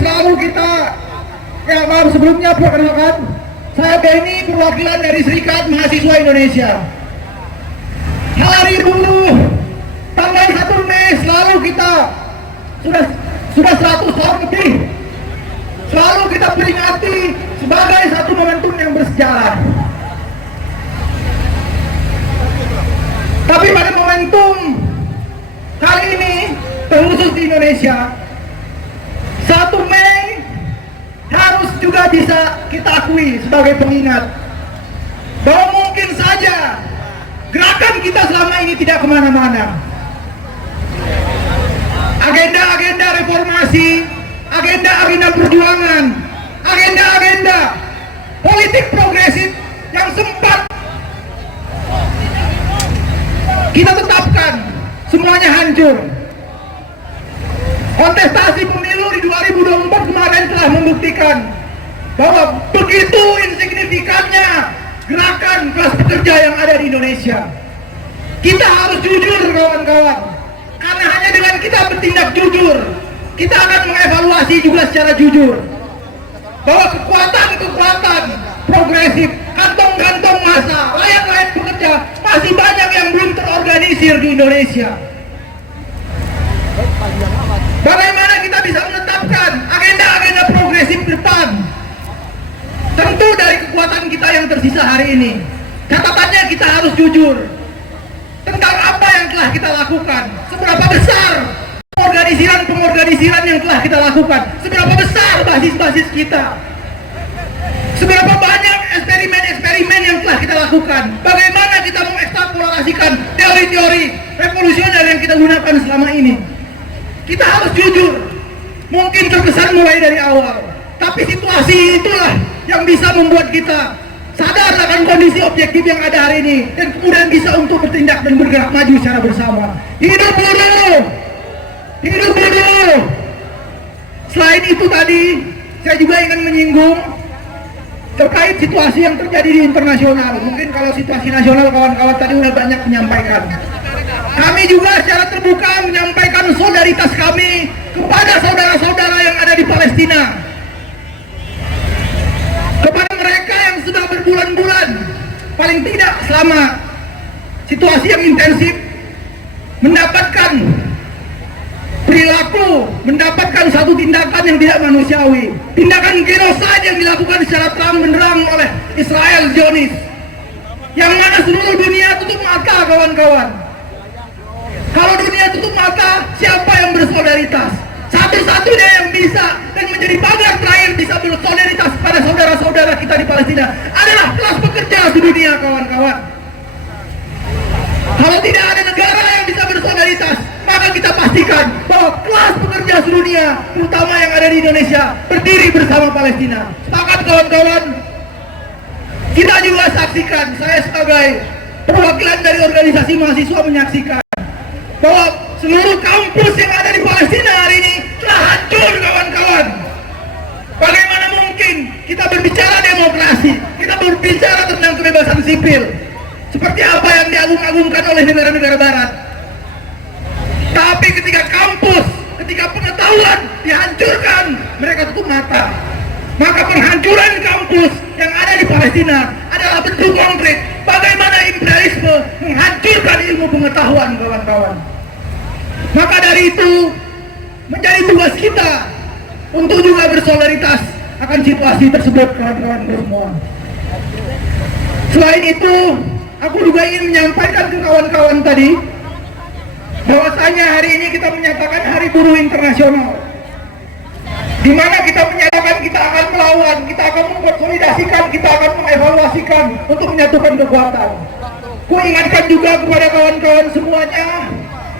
selalu kita, ya maaf sebelumnya perkenalkan, saya Benny, perwakilan dari Serikat Mahasiswa Indonesia. Hari Buruh tanggal 1 Mei selalu kita sudah 100 tahun lebih selalu kita peringati sebagai satu momentum yang bersejarah. Tapi pada momentum kali ini, terkhusus di Indonesia, 1 Mei harus juga bisa kita akui sebagai pengingat bahwa mungkin saja gerakan kita selama ini tidak kemana-mana. Agenda-agenda reformasi, agenda-agenda perjuangan, agenda-agenda politik progresif yang sempat kita tetapkan, semuanya hancur. Kontestasi pemilu di 2024 kemarin telah membuktikan bahwa begitu insignifikannya gerakan kelas pekerja yang ada di Indonesia. Kita harus jujur kawan-kawan, karena hanya dengan kita bertindak jujur, kita akan mengevaluasi juga secara jujur bahwa kekuatan-kekuatan progresif, kantong-kantong massa, rakyat-rakyat pekerja masih banyak yang belum terorganisir di Indonesia. Bagaimana kita bisa menetapkan agenda-agenda progresif depan? Tentu dari kekuatan kita yang tersisa hari ini. Catatannya kita harus jujur tentang apa yang telah kita lakukan. Seberapa besar pengorganisiran yang telah kita lakukan. Seberapa besar basis-basis kita. Seberapa banyak eksperimen-eksperimen yang telah kita lakukan. Bagaimana kita mengekstrapoliasikan teori-teori revolusioner yang kita gunakan selama ini. Kita harus jujur. Mungkin terkesan mulai dari awal, tapi situasi itulah yang bisa membuat kita sadar akan kondisi objektif yang ada hari ini, dan kemudian bisa untuk bertindak dan bergerak maju secara bersama. Hidup buruh! Hidup buruh! Selain itu tadi, saya juga ingin menyinggung terkait situasi yang terjadi di internasional. Mungkin kalau situasi nasional kawan-kawan tadi sudah banyak menyampaikan. Kami juga secara terbuka menyampaikan solidaritas kami kepada saudara-saudara yang ada di Palestina. Kepada mereka yang sudah berbulan-bulan, paling tidak selama situasi yang intensif, mendapatkan perilaku, mendapatkan satu tindakan yang tidak manusiawi. Tindakan genosid yang dilakukan secara terang-benderang oleh Israel Zionis. Yang mana seluruh dunia tutup mata kawan-kawan. Kalau dunia tutup mata, siapa yang bersolidaritas? Satu-satunya yang bisa dan menjadi pagar terakhir bisa bersolidaritas pada saudara-saudara kita di Palestina adalah kelas pekerja sedunia kawan-kawan. Kalau tidak ada negara yang bisa bersolidaritas, maka kita pastikan bahwa kelas pekerja sedunia, terutama yang ada di Indonesia, berdiri bersama Palestina. Sepakat kawan-kawan? Kita juga saksikan, saya sebagai perwakilan dari organisasi mahasiswa menyaksikan bahwa seluruh kampus yang ada di Palestina hari ini telah hancur kawan-kawan. Bagaimana mungkin kita berbicara demokrasi, kita berbicara tentang kebebasan sipil seperti apa yang diagung-agungkan oleh negara-negara barat, tapi ketika kampus, ketika pengetahuan dihancurkan, mereka tutup mata. Maka penghancuran kampus yang ada di Palestina adalah bentuk konkret bagaimana imperialisme menghancurkan ilmu pengetahuan kawan-kawan. Maka dari itu menjadi tugas kita untuk juga bersolidaritas akan situasi tersebut kawan-kawan semua. Selain itu, aku juga ingin menyampaikan ke kawan-kawan tadi bahwasanya hari ini kita menyatakan Hari Buruh Internasional, di mana kita menyatakan kita akan melawan, kita akan mengkonsolidasikan, kita akan mengevaluasikan untuk menyatukan kekuatan. Ku ingatkan juga kepada kawan-kawan semuanya,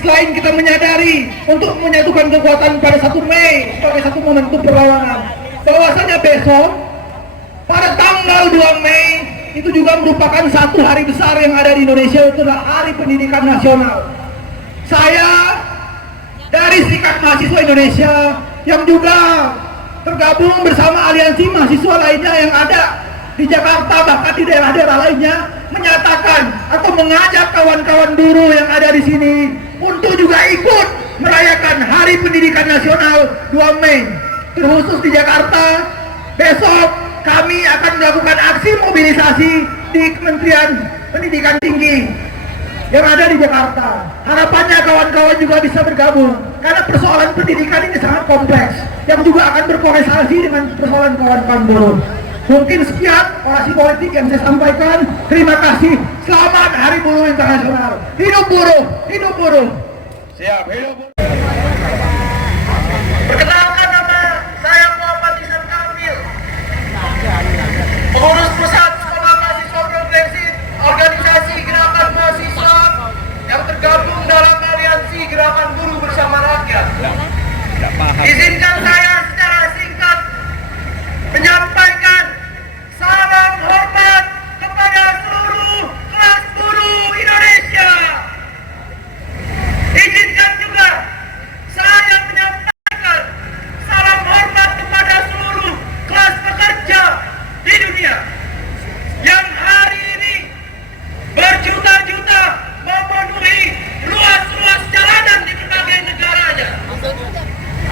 selain kita menyadari untuk menyatukan kekuatan pada 1 Mei sebagai satu momentum perlawanan, bahwasanya besok pada tanggal 2 Mei itu juga merupakan satu hari besar yang ada di Indonesia, itu adalah Hari Pendidikan Nasional. Saya dari Serikat Mahasiswa Indonesia yang juga tergabung bersama aliansi mahasiswa lainnya yang ada di Jakarta, bahkan di daerah-daerah lainnya, menyatakan atau mengajak kawan-kawan buruh yang ada di sini untuk juga ikut merayakan Hari Pendidikan Nasional 2 Mei. terkhusus di Jakarta. Besok kami akan melakukan aksi mobilisasi di Kementerian Pendidikan Tinggi yang ada di Jakarta. Harapannya kawan-kawan juga bisa bergabung, karena persoalan pendidikan ini sangat kompleks, yang juga akan berkorelasi dengan persoalan kawan-kawan buruh. Mungkin sekian orasi politik yang saya sampaikan. Terima kasih. Selamat Hari Buruh Internasional. Hidup buruh, hidup buruh. Siap, hidup buruh. Perkenalkan, nama saya Muhammad Ihsan Kamil, pengurus pusat Sekolah Mahasiswa Progresif Organisasi Gerakan Mahasiswa yang tergabung dalam Aliansi Gerakan Buruh Bersama Rakyat. Izinkan saya secara singkat menyampaikan salam hormat kepada seluruh kelas buruh Indonesia. Izinkan juga saya menyampaikan salam hormat kepada seluruh kelas pekerja di dunia yang hari ini berjuta-juta memenuhi ruas-ruas jalanan di berbagai negaranya,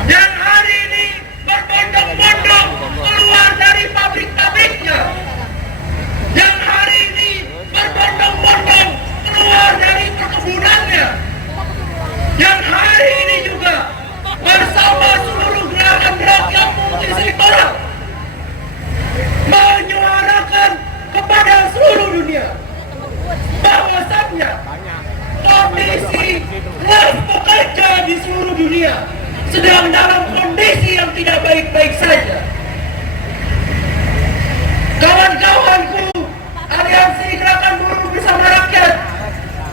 yang hari ini berbondong-bondong keluar dari pabrik-pabriknya, yang hari ini berbondong-bondong keluar dari perkebunannya, yang hari ini juga bersama seluruh gerakan rakyat multisektoral menyuarakan kepada seluruh dunia bahwasannya kondisi kelas pekerja di seluruh dunia sedang dalam kondisi yang tidak baik-baik saja. Kawan-kawanku Aliansi Gerakan Buruh Bersama Rakyat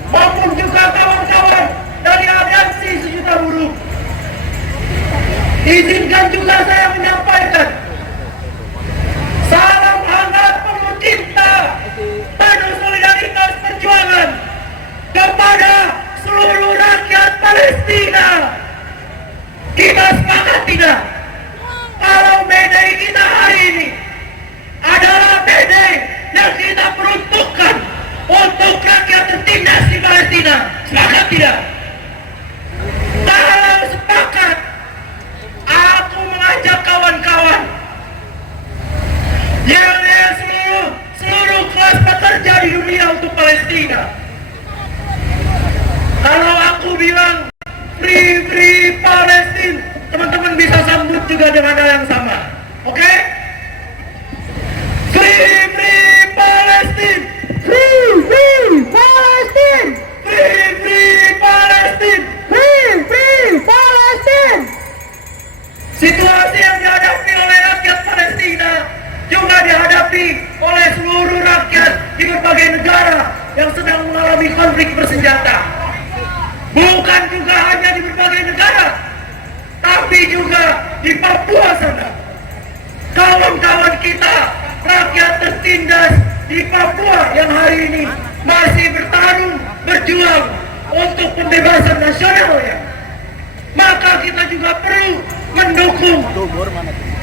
maupun juga kawan-kawan dari Aliansi Sejuta Buruh, izinkan juga saya menyampaikan salam hangat penuh cinta, penuh solidaritas perjuangan kepada seluruh rakyat Palestina. Kita sepakat tidak kalau May Day kita hari ini adalah May Day yang kita peruntukkan untuk rakyat tertindas di Palestina? Sepakat tidak? Kalau sepakat, aku mengajak kawan-kawan yang seluruh kelas pekerja di dunia untuk Palestina. Kalau aku bilang Free Palestine, teman-teman bisa sambut juga dengan hal yang sama. Oke? Free Palestine, Free Palestine, Free Palestine, Free Palestine. Situasi yang dihadapi oleh rakyat Palestina juga dihadapi oleh seluruh rakyat di berbagai negara yang sedang mengalami konflik bersenjata. Bukan juga hanya di berbagai negara, tapi juga di Papua sana. Kawan-kawan kita, rakyat tertindas di Papua yang hari ini masih bertarung, berjuang untuk pembebasan nasionalnya. Maka kita juga perlu mendukung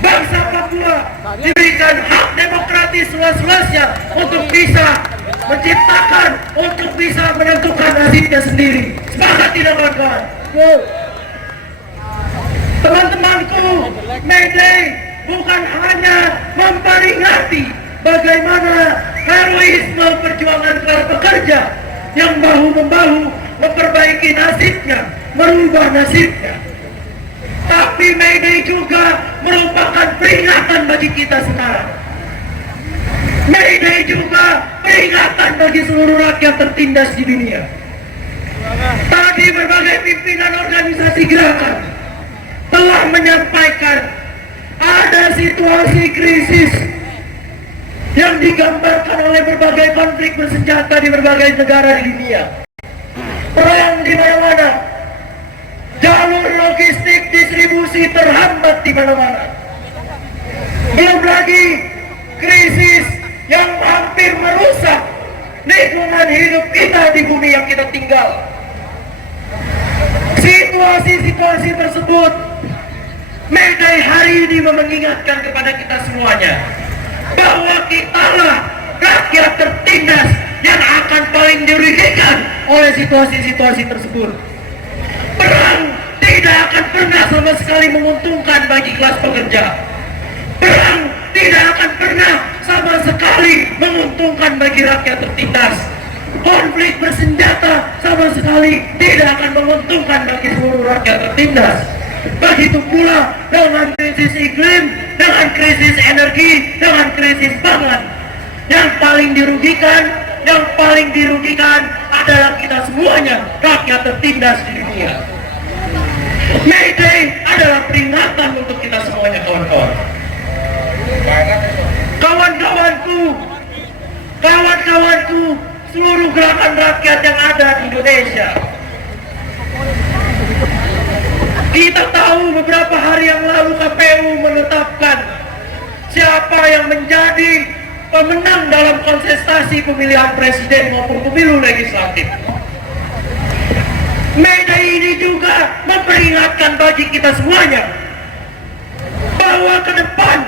bangsa Papua diberikan hak demokratis seluas-luasnya untuk bisa menciptakan, untuk bisa menentukan nasibnya sendiri. Sepakat tidak, kawan-kawan? Teman-temanku, May Day bukan hanya memperingati bagaimana heroisme perjuangan para pekerja yang bahu-membahu memperbaiki nasibnya, merubah nasibnya, tapi May Day juga merupakan peringatan bagi kita sekarang. May Day juga peringatan bagi seluruh rakyat tertindas di dunia. Tadi berbagai pimpinan organisasi gerakan telah menyampaikan ada situasi krisis yang digambarkan oleh berbagai konflik bersenjata di berbagai negara di dunia. Perang di mana-mana, jalur logistik distribusi terhambat di mana-mana. Belum lagi krisis yang hampir merusak lingkungan hidup kita di bumi yang kita tinggal. Situasi-situasi tersebut, May Day hari ini mengingatkan kepada kita semuanya bahwa kitalah rakyat tertindas yang akan paling dirugikan oleh situasi-situasi tersebut. Perang tidak tidak akan pernah sama sekali menguntungkan bagi kelas pekerja. Perang tidak akan pernah sama sekali menguntungkan bagi rakyat tertindas. Konflik bersenjata sama sekali tidak akan menguntungkan bagi seluruh rakyat tertindas. Begitu pula dengan krisis iklim, dengan krisis energi, dengan krisis pangan. Yang paling dirugikan adalah kita semuanya, rakyat tertindas di dunia. May Day adalah peringatan untuk kita semuanya, kawan-kawan. Kawan-kawanku, seluruh gerakan rakyat yang ada di Indonesia. Kita tahu beberapa hari yang lalu KPU menetapkan siapa yang menjadi pemenang dalam kontestasi pemilihan presiden maupun pemilu legislatif. May Day ini juga memperingatkan bagi kita semuanya bahwa ke depan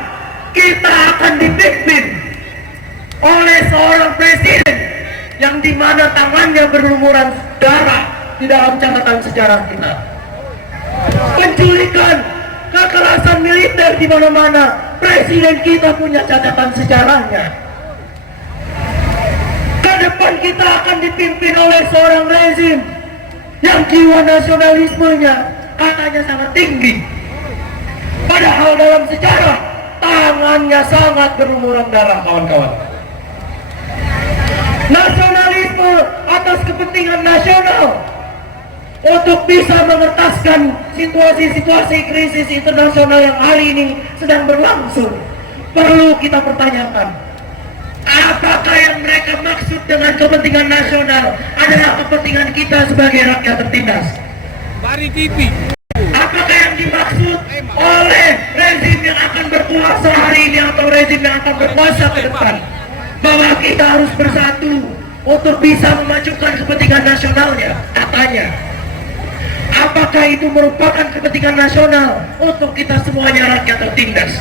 kita akan dipimpin oleh seorang presiden yang dimana tangannya berlumuran darah di dalam catatan sejarah kita. Penculikan, kekerasan militer di mana-mana, presiden kita punya catatan sejarahnya. Ke depan kita akan dipimpin oleh seorang rezim yang jiwa nasionalismenya katanya sangat tinggi. Padahal dalam sejarah tangannya sangat berlumuran darah, kawan-kawan. Nasionalisme atas kepentingan nasional untuk bisa mengentaskan situasi-situasi krisis internasional yang hari ini sedang berlangsung, perlu kita pertanyakan, apakah yang mereka maksud dengan kepentingan nasional adalah kepentingan kita sebagai rakyat tertindas? Bari TV. Apakah yang dimaksud oleh rezim yang akan berkuasa hari ini atau rezim yang akan berkuasa ke depan, bahwa kita harus bersatu untuk bisa memajukan kepentingan nasionalnya, katanya? Apakah itu merupakan kepentingan nasional untuk kita semuanya rakyat tertindas?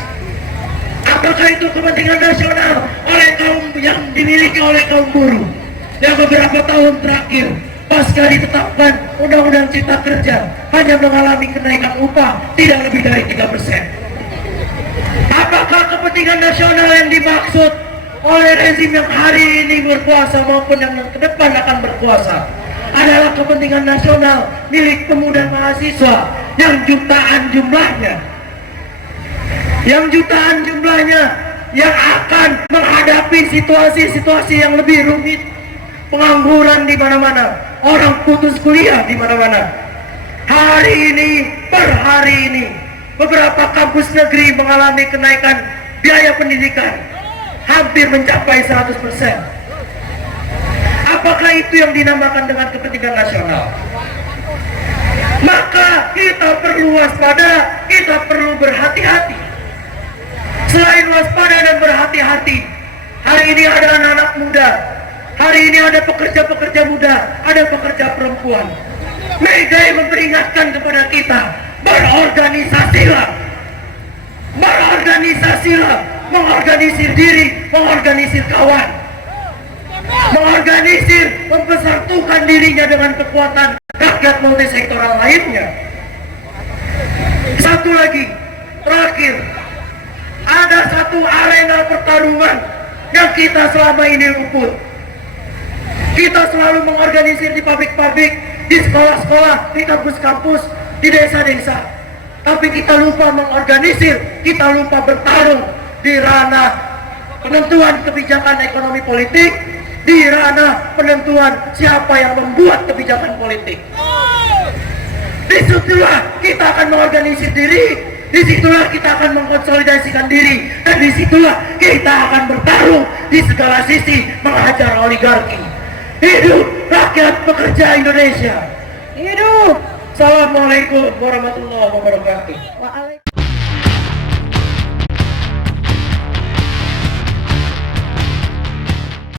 Apakah itu kepentingan nasional oleh kaum yang dimiliki oleh kaum buruh yang beberapa tahun terakhir pasca ditetapkan Undang-Undang Cipta Kerja hanya mengalami kenaikan upah tidak lebih dari 3%? Apakah kepentingan nasional yang dimaksud oleh rezim yang hari ini berkuasa maupun yang ke depan akan berkuasa adalah kepentingan nasional milik pemuda mahasiswa yang jutaan jumlahnya yang akan menghadapi situasi-situasi yang lebih rumit, pengangguran di mana-mana, orang putus kuliah di mana-mana. Per hari ini beberapa kampus negeri mengalami kenaikan biaya pendidikan hampir mencapai 100%. Apakah itu yang dinamakan dengan kepentingan nasional? Maka kita perlu waspada, kita perlu berhati-hati. Selain waspada dan berhati-hati, hari ini ada anak-anak muda, hari ini ada pekerja-pekerja muda, ada pekerja perempuan. May Day memperingatkan kepada kita, berorganisasilah, mengorganisir diri, mengorganisir kawan, mengorganisir, mempersatukan dirinya dengan kekuatan rakyat multisektoral lainnya. Satu lagi, terakhir, ada satu arena pertarungan yang kita selama ini luput. Kita selalu mengorganisir di pabrik-pabrik, di sekolah-sekolah, di kampus-kampus, di desa-desa. Tapi kita lupa mengorganisir, kita lupa bertarung di ranah penentuan kebijakan ekonomi politik, di ranah penentuan siapa yang membuat kebijakan politik. Disitulah kita akan mengorganisir diri, disitulah kita akan mengkonsolidasikan diri, dan disitulah kita akan bertarung di segala sisi menghajar oligarki. Hidup rakyat pekerja Indonesia. Hidup. Assalamualaikum warahmatullahi wabarakatuh.